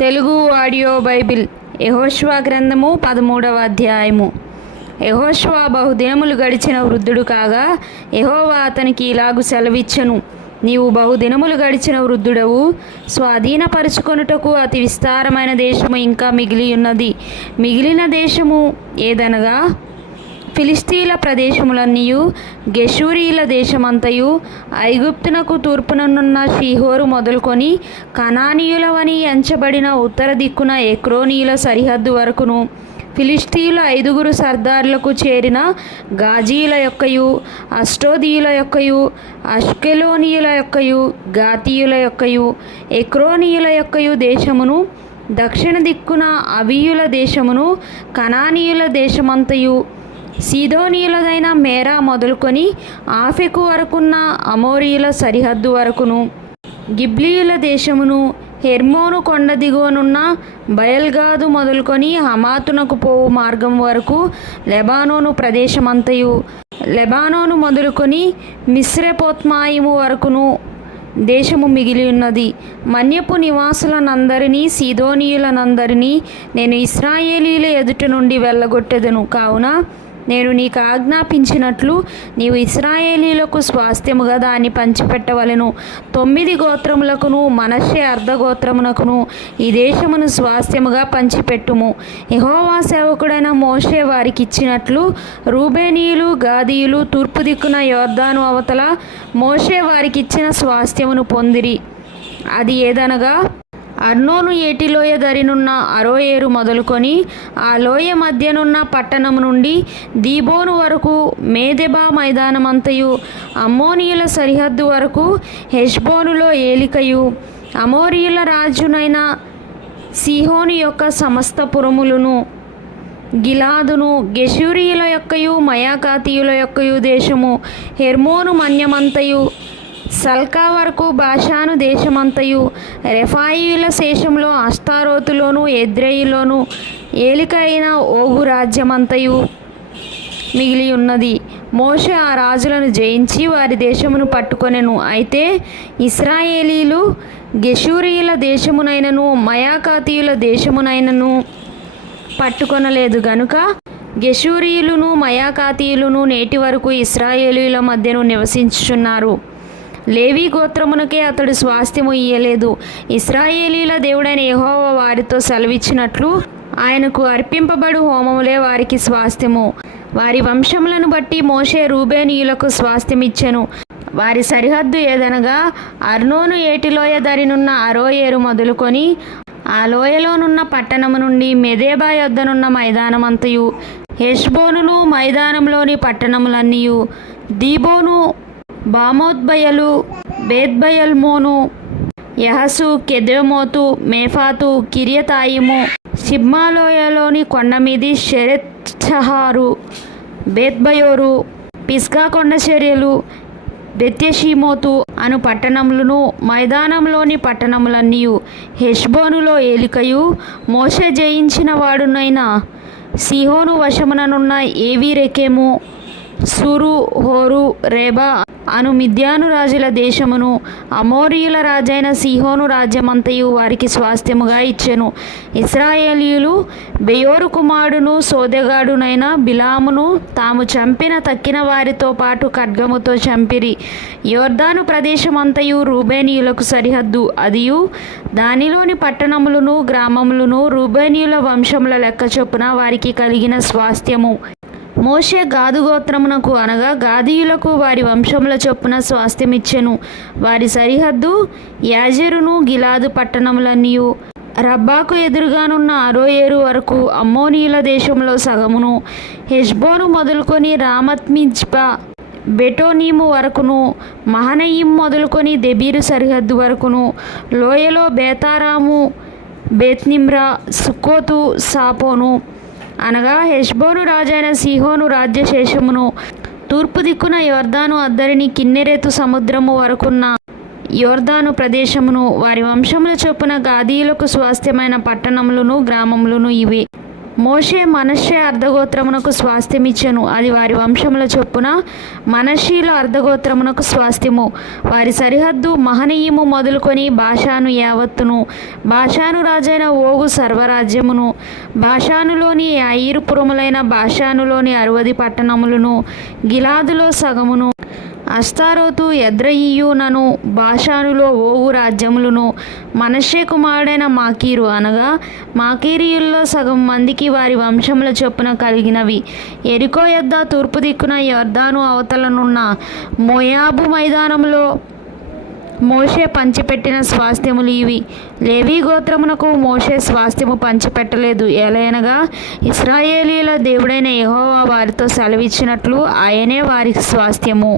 Telugu audio Bible యెహోషువ గ్రంథము 13వ అధ్యాయము. యెహోషువ బహుదినములు గడిచిన వృద్ధుడు కాగా యెహోవా అతనికి ఇలాగు సెలవిచ్చెను, నీవు బహుదినములు గడిచిన వృద్ధుడవు, స్వాధీనపరుచుకొనుటకు అతి విస్తారమైన దేశము ఇంకా మిగిలి ఉన్నది. మిగిలిన దేశము ఏదనగా ఫిలిస్తీన్ల ప్రదేశములన్నీయు, గెషూరీల దేశమంతయు, ఐగుప్తునకు తూర్పుననున్న షీహోరు మొదలుకొని కనానీయులవని ఎంచబడిన ఉత్తర దిక్కున ఎక్రోనీయుల సరిహద్దు వరకును, ఫిలిస్తీన్ల 5 సర్దార్లకు చేరిన గాజీల యొక్కయు, అష్టోదీయుల యొక్కయు, అష్కెలోనీయుల యొక్కయు, గాతీయుల యొక్కయు, ఎక్రోనీయుల యొక్కయు దేశమును, దక్షిణ దిక్కున అవీయుల దేశమును, కనానీయుల దేశమంతయు, సీదోనీయులదైన మేరా మొదలుకొని ఆఫెకు వరకున్న అమోరీయుల సరిహద్దు వరకును, గిబ్లీయుల దేశమును, హెర్మోను కొండ దిగువనున్న బయల్గాదు మొదలుకొని హమాతునకు పోవు మార్గం వరకు లెబానోను ప్రదేశమంతయు, లెబానోను మొదలుకొని మిశ్రెపోత్మాయిము వరకును దేశము మిగిలి ఉన్నది. మన్యపు నివాసులనందరినీ, సీదోనీయులనందరినీ నేను ఇశ్రాయేలీల ఎదుట నుండి వెళ్ళగొట్టెదను. కావున నేను నీకు ఆజ్ఞాపించినట్లు నీవు ఇశ్రాయేలీలకు స్వాస్థ్యముగా దాన్ని పంచిపెట్టవలెను. 9 గోత్రములకును మనష్షే అర్ధగోత్రమునకును ఈ దేశమును స్వాస్థ్యముగా పంచిపెట్టుము. యెహోవా సేవకుడైన మోషే వారికి ఇచ్చినట్లు రూబేనీయులు, గాదీయులు తూర్పు దిక్కున యోర్దాను అవతల మోషే వారికి ఇచ్చిన స్వాస్థ్యమును పొందిరి. అది ఏదనగా అర్నోను ఏటిలోయ దరినున్న అరోయేరు మొదలుకొని ఆ లోయ మధ్యనున్న పట్టణము నుండి దీబోను వరకు మేదెబా మైదానమంతయు, అమ్మోనీయుల సరిహద్దు వరకు హెష్బోనులో ఏలికయు, అమోరీయుల రాజునైన సీహోను యొక్క సమస్త పురములను, గిలాదును, గెషూరీయుల యొక్కయు మయాకాతీయుల యొక్కయు దేశము, హెర్మోను మన్యమంతయు, సల్కా వరకు బాషాను దేశమంతయు, రెఫాయియుల శేషంలో అష్తారోతులోను ఎద్రెయిలోను ఏలిక అయిన ఓగు రాజ్యమంతయు మిగిలి ఉన్నది. మోషే ఆ రాజులను జయించి వారి దేశమును పట్టుకొనెను. అయితే ఇశ్రాయేలీలు గెషూరీయుల దేశమునైనను మయాకాతీయుల దేశమునైనను పట్టుకొనలేదు గనుక గెషూరీయులను మయాకాతీయులను నేటి వరకు ఇశ్రాయేలీల మధ్యను నివసించుచున్నారు. లేవీ గోత్రమునకే అతడు స్వాస్థ్యము ఇయ్యలేదు. ఇశ్రాయేలీల దేవుడైన యెహోవా వారితో సెలవిచ్చినట్లు ఆయనకు అర్పింపబడు హోమములే వారికి స్వాస్థ్యము. వారి వంశములను బట్టి మోషే రూబేనీయులకు స్వాస్థ్యమిచ్చెను. వారి సరిహద్దు ఏదనగా అర్నోను ఏటిలోయ దరినున్న అరోయేరు మొదలుకొని ఆ లోయలోనున్న పట్టణము నుండి మెదేబా యొద్దనున్న మైదానమంతయు, హెష్బోనును మైదానంలోని పట్టణములన్నీయు, దీబోను, బామోత్బయలు, బేత్బయల్మోను, యహసు, కెదెమోతు, మేఫాతు, కిరియతాయిము, సిబ్మాలోయలోని కొండమీది షెరెత్షహారు, బేత్బయోరు, పిస్గా కొండ చర్యలు, బెత్యషీమోతు అను పట్టణములను, మైదానంలోని పట్టణములన్నీయు, హెష్బోనులో ఏలికయు, మోషే జయించిన వాడునైన సీహోను వశముననున్న ఏవీరెకెము, సురు, హోరు, రేబా అను మిద్యాను రాజుల దేశమును, అమోరీయుల రాజైన సీహోను రాజ్యమంతయు వారికి స్వాస్థ్యముగా ఇచ్చెను. ఇశ్రాయేలీయులు బెయోరు కుమారుడును సోదెగాడునైన బిలామును తాము చంపిన తక్కిన వారితో పాటు ఖడ్గముతో చంపిరి. యోర్దాను ప్రదేశమంతయు రూబేనీయులకు సరిహద్దు. అదియు దానిలోని పట్టణములను గ్రామములను రూబేనీయుల వంశముల లెక్క చొప్పున వారికి కలిగిన స్వాస్థ్యము. మోషే గాదు గోత్రమునకు అనగా గాదీయులకు వారి వంశముల చొప్పున స్వాస్థ్యమిచ్చెను. వారి సరిహద్దు యాజెరును, గిలాదు పట్టణములన్నీయు, రబ్బాకు ఎదురుగానున్న అరోయేరు వరకు అమ్మోనీయుల దేశంలో సగమును, హెష్బోను మొదలుకొని రామత్మిజ్పా, బెటోనీము వరకును, మహనయీం మొదలుకొని దెబీరు సరిహద్దు వరకును, లోయలో బేతారాము, బేత్నిమ్రా, సుక్కోతు, సాపోను అనగా హెష్బోను రాజైన సీహోను రాజ్యశేషమును, తూర్పు దిక్కున యోర్దాను అద్దరిని కిన్నెరెతు సముద్రము వరకున్న యోర్దాను ప్రదేశమును, వారి వంశముల చొప్పున గాదీయులకు స్వాస్థ్యమైన పట్టణములను గ్రామములను ఇవి. మోషే మనష్షే అర్ధగోత్రమునకు స్వాస్థ్యమిచ్చెను. అది వారి వంశముల చొప్పున మనష్షీల అర్ధగోత్రమునకు స్వాస్థ్యము. వారి సరిహద్దు మహనీయము మొదలుకొని బాషాను యావత్తును, బాషాను రాజైన ఓగు సర్వరాజ్యమును, బాషానులోని ఐరుపురములైన బాషానులోని 60 పట్టణములను, గిలాదులో సగమును, అస్తారోతు ఎద్రయియునను బాషానులో ఓగు రాజ్యములను, మనష్షే కుమారుడైన మాకీరు అనగా మాకీరీయుల్లో సగం మందికి వారి వంశముల చొప్పున కలిగినవి. ఎరికో యొద్ద తూర్పు దిక్కున యొర్దాను అవతలనున్న మోయాబు మైదానములో మోషే పంచిపెట్టిన స్వాస్థ్యములు ఇవి. లేవీ గోత్రమునకు మోషే స్వాస్థ్యము పంచిపెట్టలేదు. ఎలయనగా ఇశ్రాయేలీల దేవుడైన యెహోవా వారితో సెలవిచ్చినట్లు ఆయనే వారికి స్వాస్థ్యము.